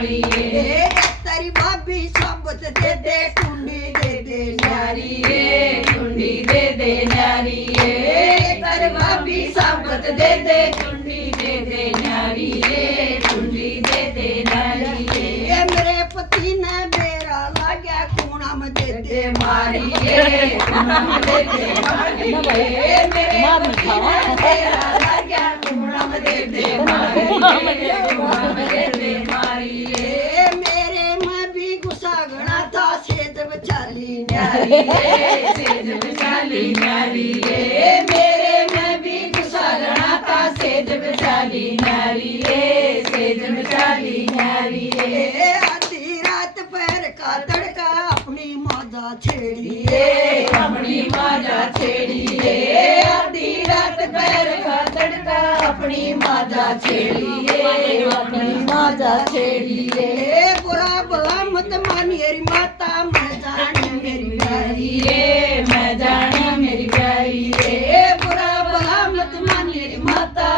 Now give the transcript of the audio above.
वाली है। तेरी भाभी सबत दे दे टुंडी दे दे न्यारी टुंडी दे दे न्यारी तेरी भाभी सबत दे दे टुंडी दे दे न्यारी टुंडी दे दे न्यारी मेरे पति ने मेरा लाग्या खूना में दे दे मारी खूना में दे दे मारी मेरे पति ने मेरा लाग्या खूना में दे दे मारी खूना में दे दे मारी मेरे में भी गुस्सा घना था सेज बचाली न्यारी सेज बचाली न्यारी मेरे में भी गुस्सा घना था सेज बचाली न्यारी सेज बचाली न्यारी आधी रात पैर का तड़का अपनी मौजा छेड़ी अपनी माजा छेड़ी आधी रात पैर का तड़का अपनी माजा छेड़ी अपनी माजा छेड़ी बुरा भला मत मानिएरी माता मैं जानी मेरी प्यारी मैं जाना मेरी प्यारी बुरा भला मत मानिएरी माता